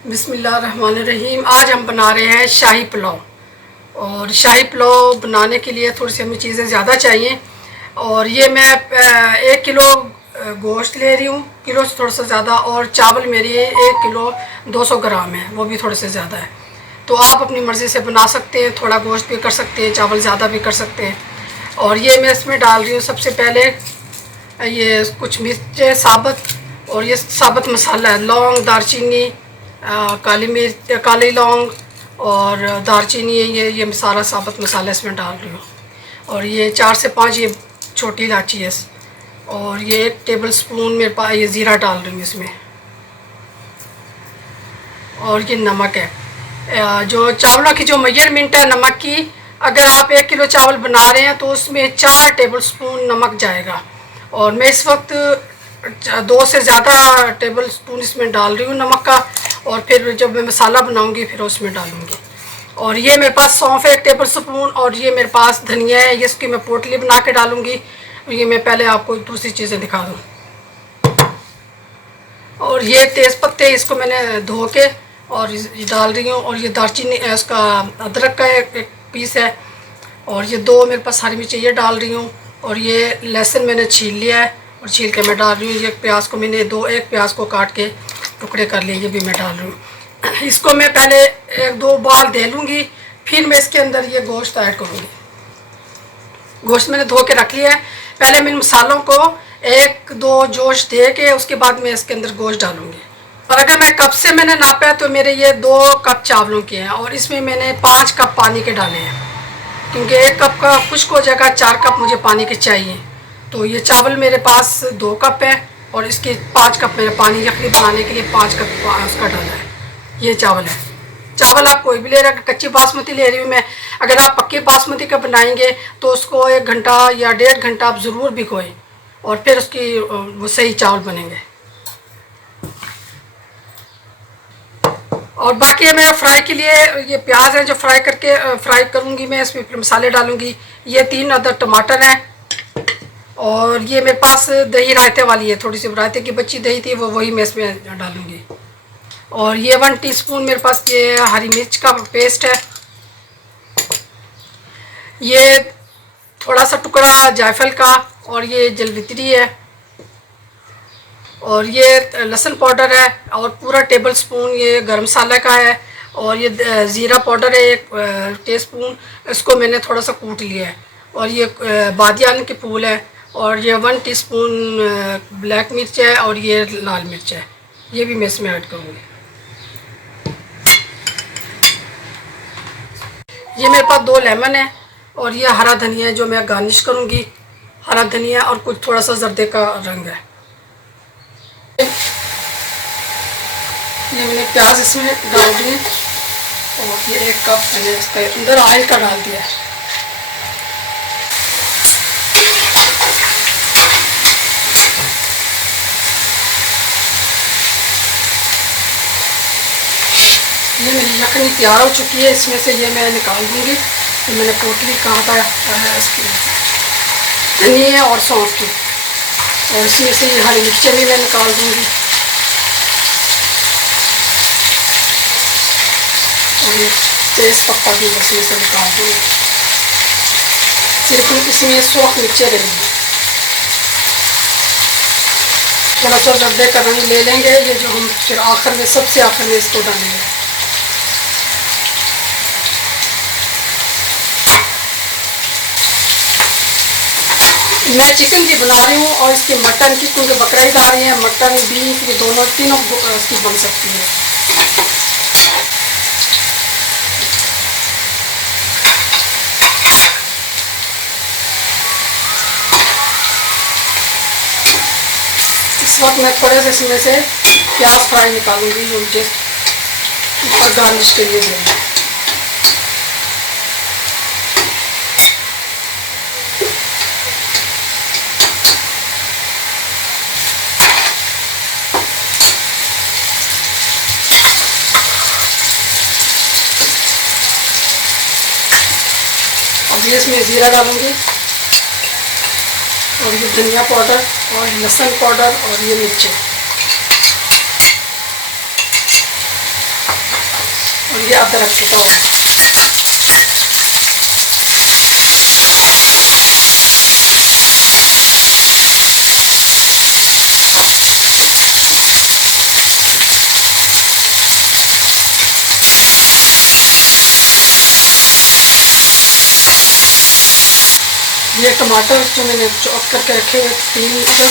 बिस्मिल्लाहिर्रहमानिर्रहीम। आज हम बना रहे हैं शाही पुलाव। और शाही पुलाव बनाने के लिए थोड़ी सी हमें चीज़ें ज़्यादा चाहिए। और ये मैं 1 किलो गोश्त ले रही हूँ, किलो से थोड़ा सा ज़्यादा। और चावल मेरे 1 किलो 200 ग्राम है, वो भी थोड़े से ज़्यादा है। तो आप अपनी मर्ज़ी से बना सकते हैं, थोड़ा गोश्त भी कर सकते हैं, चावल ज़्यादा भी कर सकते हैं। और ये मैं इसमें डाल रही हूँ सबसे पहले ये कुछ मिर्चें साबुत, और ये साबुत मसाला है, लौंग, दालचीनी, काली मिर्च, काली लौंग और दालचीनी है। ये सारा साबुत मसाला इसमें डाल रही हूँ। और ये 4 से 5 ये छोटी इलायची है। और ये 1 टेबल स्पून मेरे पास ये ज़ीरा डाल रही हूँ इसमें। और ये नमक है। जो चावलों की जो मेजरमेंट है नमक की, अगर आप 1 किलो चावल बना रहे हैं तो उसमें 4 टेबल स्पून नमक जाएगा। और मैं इस वक्त 2 से ज़्यादा टेबल स्पून इसमें डाल रही हूँ नमक का। और फिर जब मैं मसाला बनाऊंगी फिर उसमें डालूंगी। और ये मेरे पास सौंफ है 1 टेबल स्पून। और ये मेरे पास धनिया है, ये इसकी मैं पोटली बना के डालूंगी। ये मैं पहले आपको दूसरी चीज़ें दिखा दूँ। और ये तेज़ पत्ते, इसको मैंने धो के और ये डाल रही हूँ। और ये दालचीनी, इसका अदरक का एक पीस है। और ये 2 मेरे पास हरी मिर्ची ये डाल रही हूँ। और ये लहसुन मैंने छील लिया है और छील के मैं डाल रही हूँ। ये प्याज को मैंने एक प्याज को काट के टुकड़े कर लिए, ये भी मैं डाल रही हूँ। इसको मैं पहले 1-2 बार दे लूँगी, फिर मैं इसके अंदर ये गोश्त ऐड करूँगी। गोश्त मैंने धो के रख लिया है। पहले मैं इन मसालों को 1-2 जोश दे के उसके बाद मैं इसके अंदर गोश्त डालूँगी। और अगर मैं कप से मैंने नापा है तो मेरे ये 2 कप चावलों के हैं। और इसमें मैंने 5 कप पानी के डाले हैं, क्योंकि 1 कप का खुश्क हो जाएगा, 4 कप मुझे पानी के चाहिए। तो ये चावल मेरे पास 2 कप है और इसके 5 कप मैंने पानी यखनी बनाने के लिए 5 कप उसका डाला है। ये चावल है। चावल आप कोई भी ले रहे हैं, कच्ची बासमती ले रही हूँ मैं। अगर आप पक्की बासमती का बनाएंगे तो उसको 1 घंटा या 1.5 घंटा आप ज़रूर भिगोएं, और फिर उसकी वो सही चावल बनेंगे। और बाकी मैं फ्राई के लिए ये प्याज है जो फ्राई करूँगी मैं, इसमें फिर मसाले डालूँगी। ये 3 अदद टमाटर हैं। और ये मेरे पास दही रायते वाली है, थोड़ी सी रायते की बची दही थी, वही मैं इसमें डालूँगी। और ये 1 टीस्पून मेरे पास ये हरी मिर्च का पेस्ट है। ये थोड़ा सा टुकड़ा जायफल का, और ये जलवित्री है। और ये लहसुन पाउडर है। और पूरा टेबल स्पून ये गरम मसाला का है। और ये ज़ीरा पाउडर है 1 टीस्पून, इसको मैंने थोड़ा सा कूट लिया है। और ये बादियान के फूल है। और ये 1 टीस्पून ब्लैक मिर्च है। और ये लाल मिर्च है, ये भी मैं इसमें ऐड करूँगी। ये मेरे पास 2 लेमन है। और ये हरा धनिया है जो मैं गार्निश करूँगी, हरा धनिया और कुछ थोड़ा सा जर्दे का रंग है। ये मैंने प्याज इसमें डाल दिए। और ये 1 कप मैंने इसके अंदर ऑयल का डाल दिया है। ये मेरी यखनी तैयार हो चुकी है, इसमें से ये मैं निकाल दूँगी। तो मैंने पोटली कहा था इसकी धनिया और सौंफ की। और इसमें से ये हरी मिर्चें भी मैं निकाल दूँगी। और ये तेज़ पत्ता भी इसमें से निकाल दूँगी। सिर्फ इसमें सूख मिर्चें रहेंगी। थोड़ा सा जर्दे का रंग ले लेंगे, ये जो हम फिर आखिर में सबसे आखिर में इसको डालेंगे। मैं चिकन की बना रही हूँ और इसकी मटन की, क्योंकि बकरा ईद आ रही है, मटन बीफ ये तीनों इसकी बन सकती है। इस वक्त मैं थोड़े से इसमें से प्याज फ्राई निकालूंगी जो मुझे ऊपर गार्निश के लिए देंगे। अब ये इसमें ज़ीरा डालूंगी। और ये धनिया पाउडर और लहसुन पाउडर और ये मिर्चें। और ये अदरक पिसा हुआ है। ये टमाटर जो मैंने चॉप करके रखे हुए 3 अदर,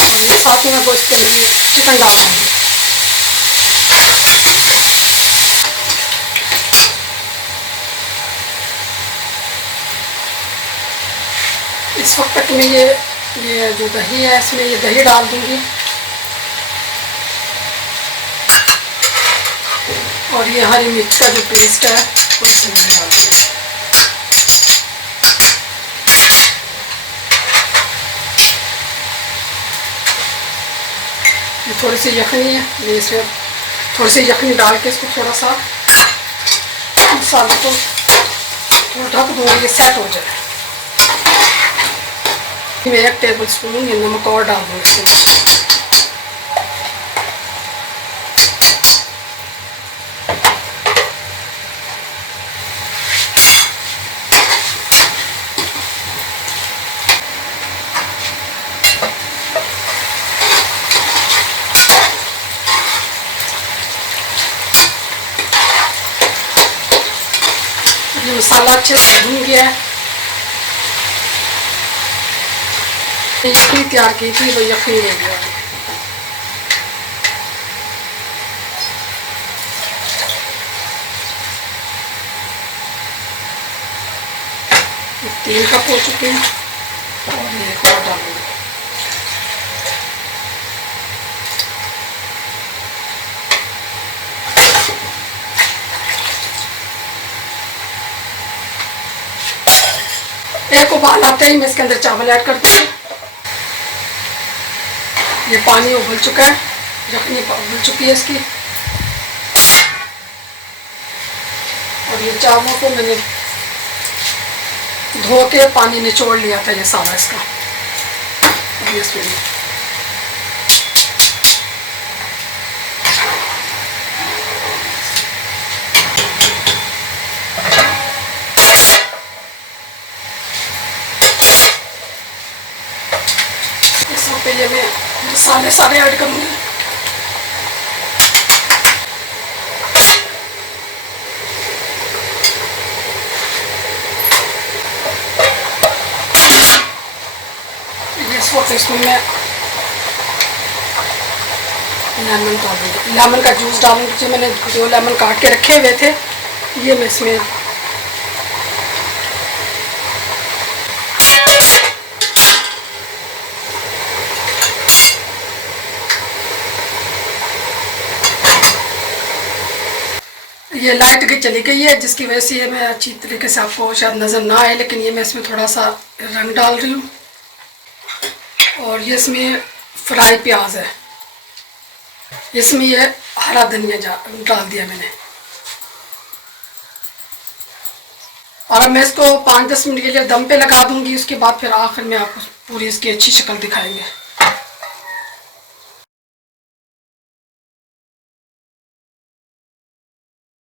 और ये साथ में वो इसके अंदर चिकन डाल दूँगी। इस वक्त तक मैं ये जो दही है इसमें ये दही डाल दूँगी और ये हरी मिर्च का जो पेस्ट है वो इसमें डाल दूँगी। ये थोड़ी सी यखनी है, ये इसमें थोड़ी सी यखनी डाल के इसको थोड़ा सा मसाले को थोड़ा ढक दूँगी, ये सेट हो जाए। मैं 1 टेबल स्पून ये नमक और डाल दूँगी इसमें। ये मसाला अच्छे से भून गया है। यखनी तैयार की थी वो यखनी ले गया। ये 3 कप हो चुके हैं और ये एक और डालूंगी। एक उबाल आते ही मैं इसके अंदर चावल ऐड कर दूँगी। ये पानी उबल चुका है, यखनी उबल चुकी है इसकी, और ये चावलों को मैंने धो के पानी निचोड़ लिया था ये सारा इसका। अब ये इसमें पहले मैं मसाले सारे ऐड करूँगी। इस वक्त इसमें मैं लेमन डालूँगी, लेमन का जूस डालूँगी। जो मैंने 2 लेमन काट के रखे हुए थे ये मैं इसमें ये लाइट की चली गई है, जिसकी वजह से ये मैं अच्छी तरीके से आपको शायद नज़र ना आए, लेकिन ये मैं इसमें थोड़ा सा रंग डाल रही हूँ। और ये इसमें फ्राई प्याज है, इसमें ये हरा धनिया डाल दिया मैंने। और अब मैं इसको 5-10 मिनट के लिए दम पे लगा दूंगी। उसके बाद फिर आखिर में आपको पूरी इसकी अच्छी शक्ल दिखाएंगे।